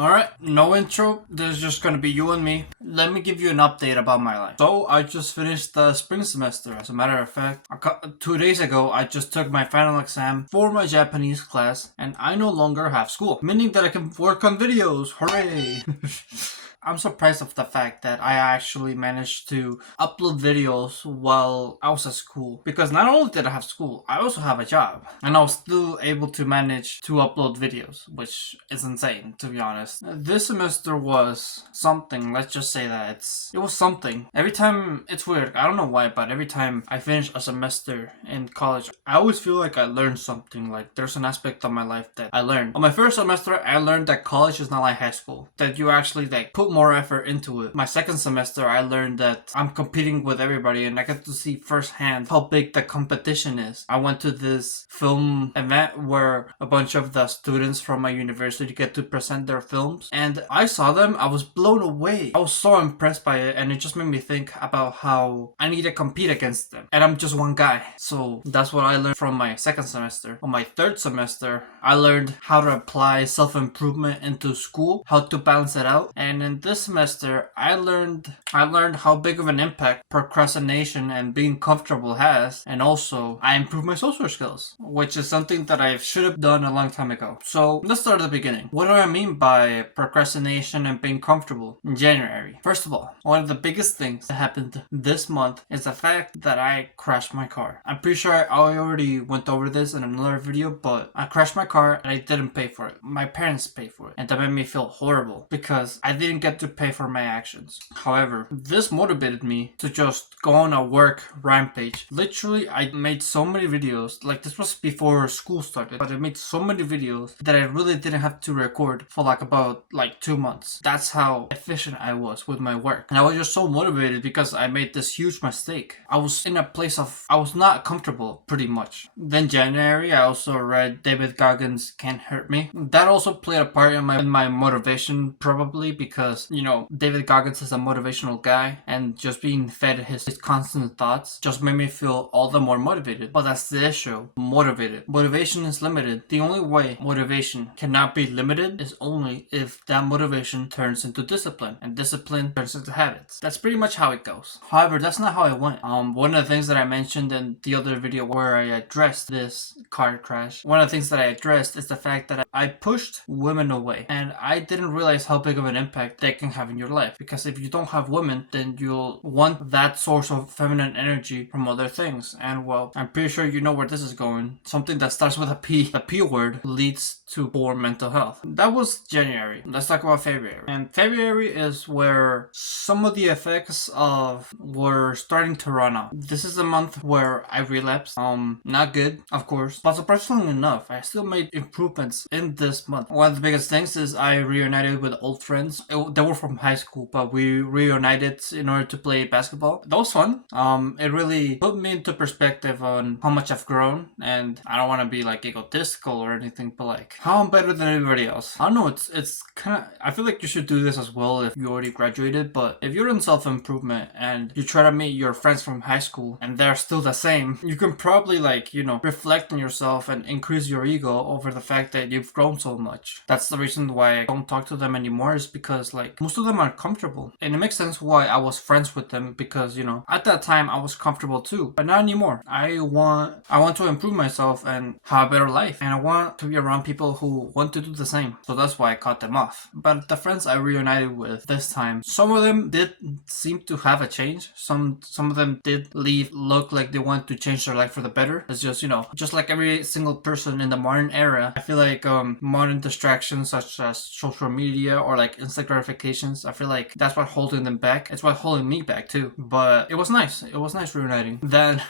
Alright, no intro. There's just gonna be you and me. Let me give you an update about my life. So, I just finished the spring semester. As a matter of fact, 2 days ago, I just took my final exam for my Japanese class, and I no longer have school, meaning that I can work on videos. Hooray! I'm surprised of the fact that I actually managed to upload videos while I was at school. Because not only did I have school, I also have a job. And I was still able to manage to upload videos, which is insane, to be honest. This semester was something, let's just say that it was something. Every time, it's weird, I don't know why, but every time I finish a semester in college, I always feel like I learned something. Like there's an aspect of my life that I learned. On my first semester, I learned that college is not like high school. That you actually put more effort into it. My second semester, I learned that I'm competing with everybody, and I get to see firsthand how big the competition is. I went to this film event where a bunch of the students from my university get to present their films, and I saw them. I was blown away. I was so impressed by it, and it just made me think about how I need to compete against them, and I'm just one guy. So that's what I learned from my second semester. On my third semester, I learned how to apply self-improvement into school, how to balance it out, and in this semester I learned how big of an impact procrastination and being comfortable has, and also I improved my social skills, which is something that I should have done a long time ago. So let's start at the beginning. What do I mean by procrastination and being comfortable? In January, first of all, one of the biggest things that happened this month is the fact that I crashed my car. I'm pretty sure I already went over this in another video, but I crashed my car and I didn't pay for it. My parents paid for it, and that made me feel horrible because I didn't get to pay for my actions. However, this motivated me to just go on a work rampage. Literally, I made so many videos, like this was before school started, but I made so many videos that I really didn't have to record for about 2 months. That's how efficient I was with my work. And I was just so motivated because I made this huge mistake. I was in a place I was not comfortable, pretty much. Then January, I also read David Goggins' Can't Hurt Me. That also played a part in my motivation, probably because, David Goggins is a motivational guy, and just being fed his constant thoughts just made me feel all the more motivated. But that's the issue. Motivated. Motivation is limited. The only way motivation cannot be limited is only if that motivation turns into discipline, and discipline turns into habits. That's pretty much how it goes. However, that's not how it went. One of the things that I mentioned in the other video where I addressed this car crash, one of the things that I addressed is the fact that I pushed women away, and I didn't realize how big of an impact they can have in your life. Because if you don't have women, then you'll want that source of feminine energy from other things. And well, I'm pretty sure you know where this is going. Something that starts with a P. The P word leads to poor mental health. That was January. Let's talk about February. And February is where some of the effects were starting to run out. This is a month where I relapsed. Not good, of course, but surprisingly enough, I still made improvements in this month. One of the biggest things is I reunited with old friends. They were from high school, but we reunited in order to play basketball. That was fun. It really put me into perspective on how much I've grown, and I don't want to be egotistical or anything, but how I'm better than everybody else. I don't know, it's kind of, I feel like you should do this as well if you already graduated, but if you're in self-improvement and you try to meet your friends from high school and they're still the same, you can probably reflect on yourself and increase your ego over the fact that you've grown so much. That's the reason why I don't talk to them anymore, is because most of them are comfortable, and it makes sense why I was friends with them, because at that time I was comfortable too, but not anymore. I want to improve myself and have a better life, and I want to be around people who want to do the same. So that's why I cut them off. But the friends I reunited with this time, some of them did seem to have a change. Some of them did look like they want to change their life for the better. It's just just like every single person in the modern era, I feel like modern distractions such as social media or instant gratifications, I feel like that's what holding them back. It's what holding me back too. But it was nice. It was nice reuniting. Then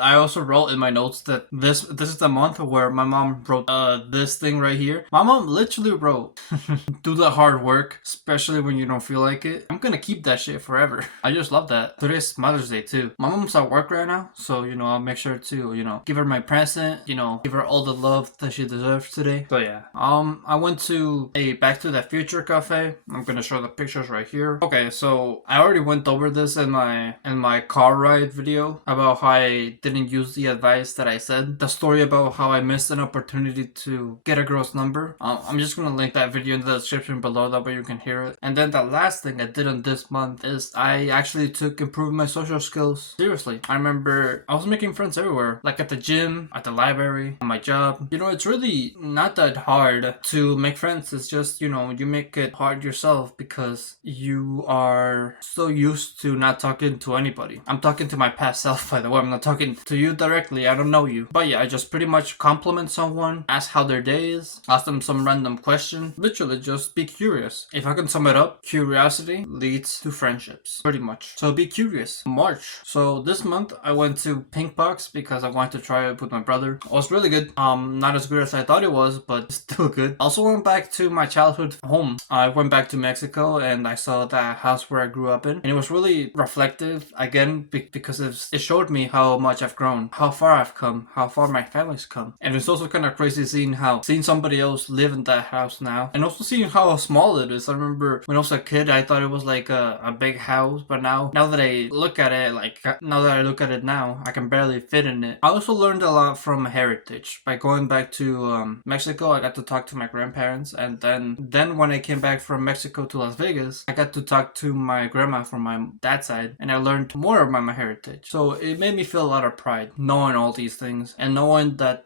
I also wrote in my notes that this is the month where my mom wrote this thing right here. My mom literally wrote, do the hard work, especially when you don't feel like it. I'm gonna keep that shit forever. I just love that. Today's Mother's Day too. My mom's at work right now, so I'll make sure to give her my present, give her all the love that she deserves today. So yeah, I went to a Back to the Future cafe. I'm gonna gonna show the pictures right here. Okay, so I already went over this in my car ride video about how I didn't use the advice that I said. The story about how I missed an opportunity to get a girl's number. I'm just gonna link that video in the description below, that way you can hear it. And then the last thing I did on this month is I actually took improving my social skills seriously. I remember I was making friends everywhere, like at the gym, at the library, on my job. You know, it's really not that hard to make friends. It's just, you know, you make it hard yourself because you are so used to not talking to anybody. I'm talking to my past self, by the way. I'm not talking to you directly. I don't know you. But yeah, I just pretty much compliment someone, ask how their day is, ask them some random question. Literally just be curious. If I can sum it up, curiosity leads to friendships, pretty much. So be curious. March. So this month I went to Pinkbox because I wanted to try it with my brother. It was really good. Not as good as I thought it was, but still good. Also went back to my childhood home. I went back to Mexico and I saw that house where I grew up in, and it was really reflective again because it showed me how much I've grown, how far I've come, how far my family's come. And it's also kind of crazy seeing somebody else live in that house now, and also seeing how small it is. I remember when I was a kid, I thought it was like a big house, but now that I look at it, now I can barely fit in it. I also learned a lot from heritage by going back to Mexico. I got to talk to my grandparents, and then when I came back from Mexico to Las Vegas, I got to talk to my grandma from my dad's side, and I learned more about my heritage. So it made me feel a lot of pride knowing all these things and knowing that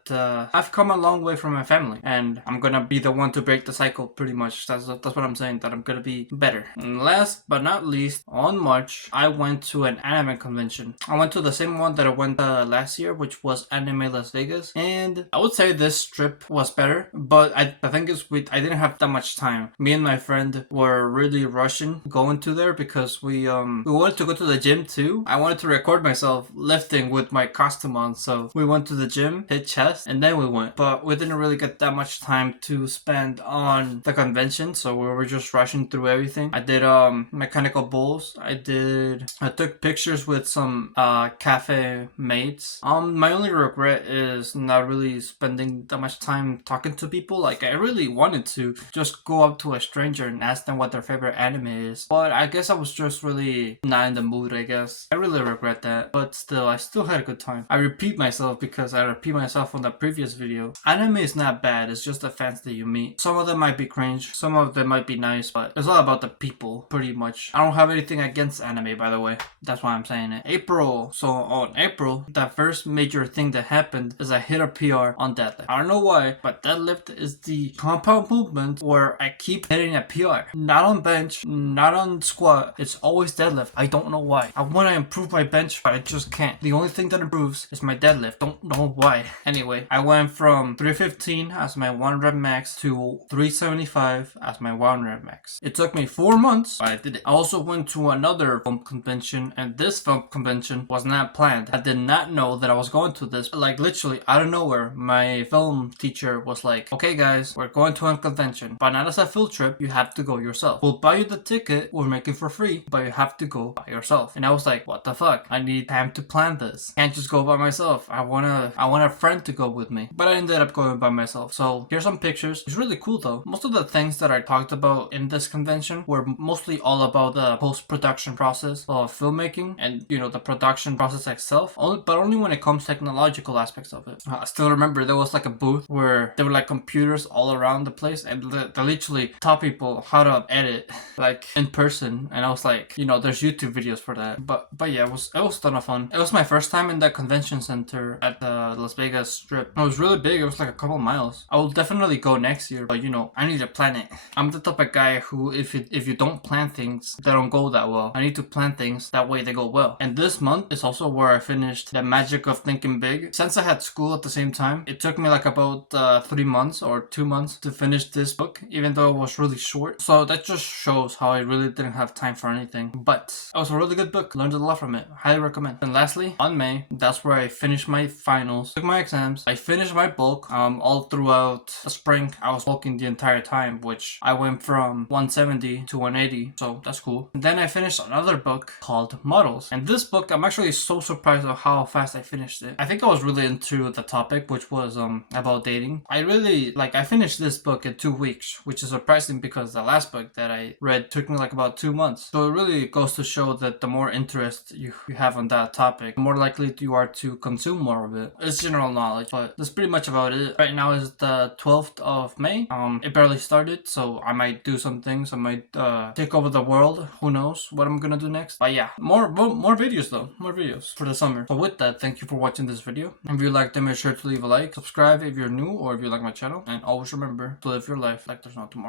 I've come a long way from my family, and I'm gonna be the one to break the cycle. Pretty much, that's what I'm saying, that I'm gonna be better. And last but not least, on March, I went to an anime convention. I went to the same one that I went last year, which was Anime Las Vegas, and I would say this trip was better, but the thing is, I didn't have that much time. Me and my friend were really rushing going to there because we wanted to go to the gym too. I wanted to record myself lifting with my costume on, so we went to the gym, hit chest, and then we went. But we didn't really get that much time to spend on the convention, so we were just rushing through everything. I did mechanical bulls. I took pictures with some cafe mates. My only regret is not really spending that much time talking to people. Like, I really wanted to just go up to a stranger and ask them what their favorite anime is, but I guess I was just really not in the mood, I guess. I really regret that, but still, I still had a good time. I repeat myself because I repeat myself on the previous video. Anime is not bad, it's just the fans that you meet. Some of them might be cringe, some of them might be nice, but it's all about the people, pretty much. I don't have anything against anime, by the way. That's why I'm saying it. April. So on April, the first major thing that happened is I hit a PR on deadlift. I don't know why, but deadlift is the compound movement where I keep hitting a PR. Not on bench, not on squat. It's always deadlift. I don't know why. I want to improve my bench, but I just can't. The only thing that improves is my deadlift. Don't know why. Anyway, I went from 315 as my 1 rep max to 375 as my 1 rep max. It took me 4 months, but I did it. I also went to another film convention, and this film convention was not planned. I did not know that I was going to this. Like, literally out of nowhere, my film teacher was like, okay guys, we're going to a convention, but not as a field trip. You have to go yourself. We'll buy you the ticket, we'll make it for free, but you have to go by yourself. And I was like, what the fuck? I need time to plan this. Can't just go by myself. I want a friend to go with me. But I ended up going by myself. So here's some pictures. It's really cool though. Most of the things that I talked about in this convention were mostly all about the post-production process of filmmaking and, you know, the production process itself. But only when it comes to technological aspects of it. I still remember there was like a booth where there were like computers all around the place, and they literally taught people how to edit like in person. And I was like, you know, there's YouTube videos for that. But yeah, it was a ton of fun. It was my first time in that convention center at the Las Vegas Strip. It was really big. It was like a couple miles. I will definitely go next year, but you know, I need to plan it. I'm the type of guy who, if you don't plan things, they don't go that well. I need to plan things that way they go well. And this month is also where I finished The Magic of Thinking Big. Since I had school at the same time, it took me like about 3 months or 2 months to finish this book, even though it was really short. So that just shows how I really didn't have time for anything. But it was a really good book. Learned a lot from it. Highly recommend. And lastly, on May, that's where I finished my finals, took my exams. I finished my bulk. All throughout the spring, I was bulking the entire time, which I went from 170 to 180. So that's cool. And then I finished another book called Models. And this book, I'm actually so surprised at how fast I finished it. I think I was really into the topic, which was about dating. I finished this book in 2 weeks, which is surprising because the last book book that I read. Took me like about 2 months. So it really goes to show that the more interest you have on that topic, the more likely you are to consume more of it. It's general knowledge, but that's pretty much about it. Right now is the 12th of May. It barely started, so I might do some things. I might take over the world. Who knows what I'm gonna do next? But yeah, more videos though. More videos for the summer. So with that, thank you for watching this video. If you liked it, make sure to leave a like. Subscribe if you're new or if you like my channel. And always remember to live your life like there's no tomorrow.